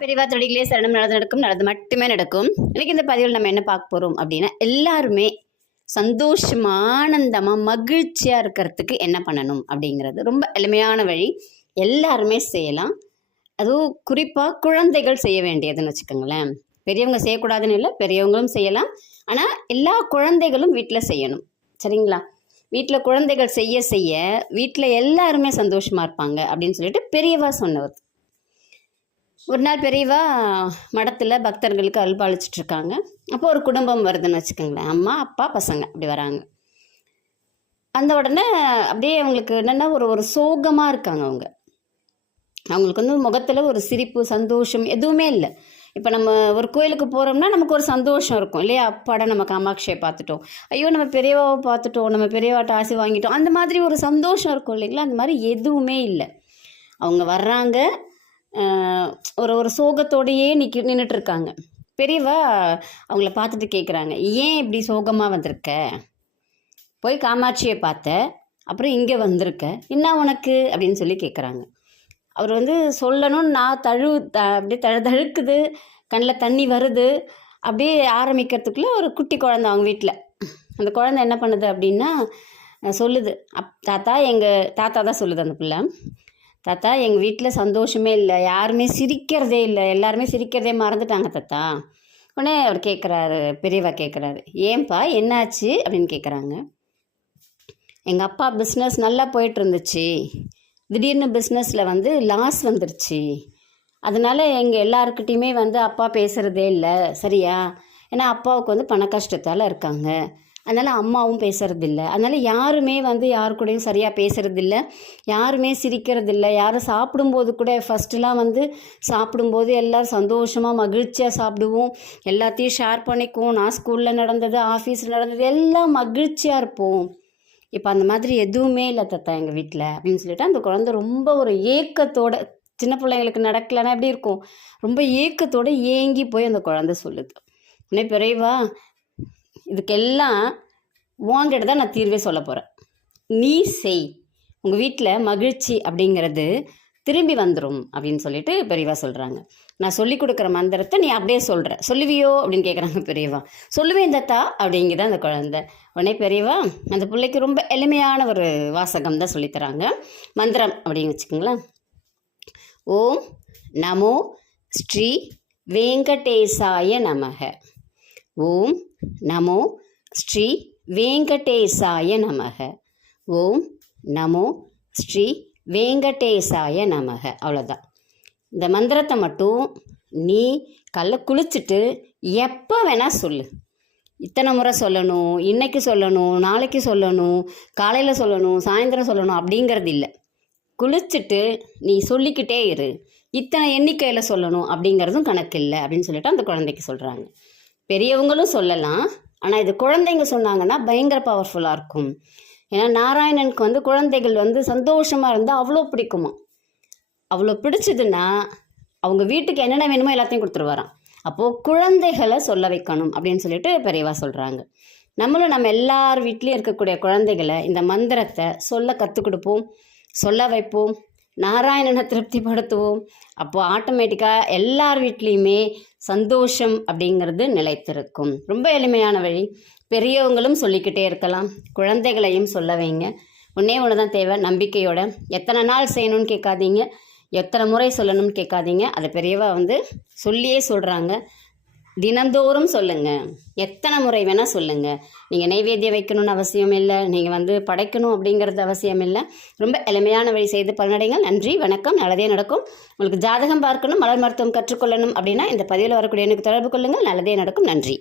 பெரியவா தொடிகளே சரணம். நல்லது நடக்கும், நல்லது மட்டுமே நடக்கும். இன்னைக்கு இந்த பதிவில் நம்ம என்ன பார்க்க போகிறோம் அப்படின்னா, எல்லாருமே சந்தோஷமா ஆனந்தமாக மகிழ்ச்சியாக இருக்கிறதுக்கு என்ன பண்ணணும் அப்படிங்கிறது ரொம்ப எளிமையான வழி. எல்லாருமே செய்யலாம். அதுவும் குறிப்பாக குழந்தைகள் செய்ய வேண்டியதுன்னு வச்சுக்கோங்களேன். பெரியவங்க செய்யக்கூடாதுன்னு இல்லை, பெரியவங்களும் செய்யலாம். ஆனால் எல்லா குழந்தைகளும் வீட்டில் செய்யணும். சரிங்களா? வீட்டில் குழந்தைகள் செய்ய செய்ய வீட்டில் எல்லாருமே சந்தோஷமாக இருப்பாங்க அப்படின்னு சொல்லிட்டு பெரியவா சொன்னவர். ஒரு நாள் பெரியவா மடத்தில் பக்தர்களுக்கு அல்பாளிச்சிட்டு இருக்காங்க. அப்போ ஒரு குடும்பம் வருதுன்னு வச்சுக்கோங்களேன். அம்மா, அப்பா, பசங்க அப்படி வராங்க. அந்த உடனே அப்படியே அவங்களுக்கு என்னென்னா ஒரு சோகமாக இருக்காங்க. அவங்களுக்கு முகத்தில் ஒரு சிரிப்பு, சந்தோஷம் எதுவுமே இல்லை. இப்போ நம்ம ஒரு கோயிலுக்கு போகிறோம்னா நமக்கு ஒரு சந்தோஷம் இருக்கும் இல்லையா? அப்பாடா நம்ம காமாட்சியை பார்த்துட்டோம், ஐயோ நம்ம பெரியவாவை பார்த்துட்டோம், நம்ம பெரியவாட்ட ஆசை வாங்கிட்டோம், அந்த மாதிரி ஒரு சந்தோஷம் இருக்கும் இல்லைங்களா? அந்த மாதிரி எதுவுமே இல்லை. அவங்க வர்றாங்க, ஒரு சோகத்தோடையே நின்றுட்டுருக்காங்க. பெரியவா அவங்கள பார்த்துட்டு கேட்குறாங்க, ஏன் இப்படி சோகமாக வந்திருக்க? போய் காமாட்சியை பார்த்த, அப்புறம் இங்கே வந்திருக்க, என்ன உனக்கு அப்படின்னு சொல்லி கேட்குறாங்க. அவர் சொல்லணும்னு நான் அப்படியே தழுக்குது, கண்ணில் தண்ணி வருது. அப்படியே ஆரம்பிக்கிறதுக்குள்ளே ஒரு குட்டி குழந்தை அவங்க வீட்டில். அந்த குழந்தை என்ன பண்ணுது அப்படின்னா சொல்லுது, தாத்தா எங்கள் தாத்தா தான் சொல்லுது அந்த பிள்ளை, தாத்தா எங்கள் வீட்டில் சந்தோஷமே இல்லை, யாருமே சிரிக்கிறதே இல்லை, எல்லாருமே சிரிக்கிறதே மறந்துட்டாங்க தாத்தா. உடனே அவர் கேட்குறாரு, பெரியவா கேட்குறாரு, ஏன்பா என்னாச்சு அப்படின்னு கேட்குறாங்க. எங்கள் அப்பா பிஸ்னஸ் நல்லா போயிட்டு இருந்துச்சு, திடீர்னு பிஸ்னஸில் லாஸ் வந்துருச்சு. அதனால் எங்கள் எல்லாருக்கிட்டையுமே அப்பா பேசுகிறதே இல்லை, சரியா? ஏன்னா அப்பாவுக்கு பண கஷ்டத்தால் இருக்காங்க. அதனால் அம்மாவும் பேசுகிறதில்ல. அதனால் யாருமே யாரு கூடயும் சரியாக பேசுகிறதில்ல, யாருமே சிரிக்கிறதில்ல. யாரும் சாப்பிடும்போது கூட ஃபஸ்ட்டுலாம் சாப்பிடும்போது எல்லோரும் சந்தோஷமாக மகிழ்ச்சியாக சாப்பிடுவோம், எல்லாத்தையும் ஷேர் பண்ணிக்குவோம். நான் ஸ்கூலில் நடந்தது, ஆஃபீஸில் நடந்தது எல்லாம் மகிழ்ச்சியாக இருப்போம். இப்போ அந்த மாதிரி எதுவுமே இல்லை தாத்தா எங்கள் வீட்டில் அப்படின்னு சொல்லிட்டு அந்த குழந்தை ரொம்ப ஒரு ஏக்கத்தோட, சின்ன பிள்ளைங்களுக்கு நடக்கலைன்னா எப்படி இருக்கும், ரொம்ப ஏக்கத்தோடு ஏங்கி போய் அந்த குழந்தை சொல்லுது. உடனே பெரியவா, இதுக்கெல்லாம் உங்ககிட்ட தான் நான் தீர்வே சொல்ல போகிறேன், நீ செய், உங்கள் வீட்டில் மகிழ்ச்சி அப்படிங்கிறது திரும்பி வந்துடும் அப்படின்னு சொல்லிட்டு பெரியவா சொல்கிறாங்க. நான் சொல்லி கொடுக்குற மந்திரத்தை நீ அப்படியே சொல்கிற, சொல்லுவியோ அப்படின்னு கேட்குறாங்க பெரியவா. சொல்லுவேன் தாத்தா அப்படிங்குது அந்த குழந்தை. உடனே பெரியவா அந்த பிள்ளைக்கு ரொம்ப எளிமையான ஒரு வாசகம் தான் சொல்லித்தராங்க, மந்திரம் அப்படின்னு வச்சுக்கோங்களேன். ஓம் நமோ ஸ்ரீ வெங்கடேசாய நமக. ஓம் நமோ ஸ்ரீ வெங்கடேசாய நமக. ஓம் நமோ ஸ்ரீ வெங்கடேசாய நமக. அவ்வளோதான். இந்த மந்திரத்தை மட்டும் நீ குளிச்சுட்டு எப்போ வேணால் சொல்லு. இத்தனை முறை சொல்லணும், இன்றைக்கி சொல்லணும், நாளைக்கு சொல்லணும், காலையில் சொல்லணும், சாயந்தரம் சொல்லணும் அப்படிங்கிறது இல்லை. குளிச்சுட்டு நீ சொல்லிக்கிட்டே இரு, இத்தனை எண்ணிக்கையில் சொல்லணும் அப்படிங்கிறதும் கணக்கு இல்லை அப்படின்னு சொல்லிட்டு அந்த குழந்தைக்கு சொல்கிறாங்க. பெரியவங்களும் சொல்லலாம், ஆனால் இது குழந்தைங்க சொன்னாங்கன்னா பயங்கர பவர்ஃபுல்லாக இருக்கும். ஏன்னா நாராயணனுக்கு குழந்தைகள் சந்தோஷமாக இருந்தால் அவ்வளோ பிடிக்குமா. அவ்வளோ பிடிச்சதுன்னா அவங்க வீட்டுக்கு என்னென்ன வேணுமோ எல்லாத்தையும் கொடுத்துருவாராம். அப்போது குழந்தைகளை சொல்ல வைக்கணும் அப்படின்னு சொல்லிட்டு பெரியவா சொல்கிறாங்க. நம்ம எல்லார் வீட்லேயும் இருக்கக்கூடிய குழந்தைகளை இந்த மந்திரத்தை சொல்ல கற்றுக் கொடுப்போம், சொல்ல வைப்போம், நாராயணனை திருப்திப்படுத்துவோம். அப்போது ஆட்டோமேட்டிக்காக எல்லார் வீட்லேயுமே சந்தோஷம் அப்படிங்கிறது நிலைத்திருக்கும். ரொம்ப எளிமையான வழி. பெரியவங்களும் சொல்லிக்கிட்டே இருக்கலாம், குழந்தைகளையும் சொல்ல வைங்க. ஒன்றே ஒன்று தான் தேவை, நம்பிக்கையோட. எத்தனை நாள் செய்யணும்னு கேட்காதீங்க, எத்தனை முறை சொல்லணும்னு கேட்காதீங்க. அதை பெரியவா சொல்லியே சொல்கிறாங்க, தினந்தோறும் சொல்லுங்கள், எத்தனை முறை வேணால் சொல்லுங்கள். நீங்கள் நைவேத்தியம் வைக்கணும்னு அவசியம் இல்லை, நீங்கள் படைக்கணும் அப்படிங்கிறது அவசியம் இல்லை. ரொம்ப எளிமையான வழி செய்து பலனடைங்கள். நன்றி, வணக்கம். நல்லதே நடக்கும். உங்களுக்கு ஜாதகம் பார்க்கணும், மலர் மருத்துவம் கற்றுக்கொள்ளணும் அப்படின்னா இந்த பதிவில் வரக்கூடிய எனக்கு தொடர்பு கொள்ளுங்கள். நல்லதே நடக்கும். நன்றி.